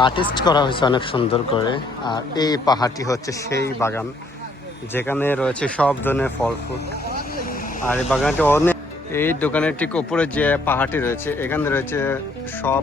Artist করা হয়েছে অনেক সুন্দর করে। আর এই পাহাড়টি হচ্ছে সেই বাগান, যেখানে রয়েছে সব ধরনের ফল ফুল। আর এই বাগানটি অনেক এই দোকানের ঠিক ওপরে যে পাহাড়টি রয়েছে, এখানে রয়েছে সব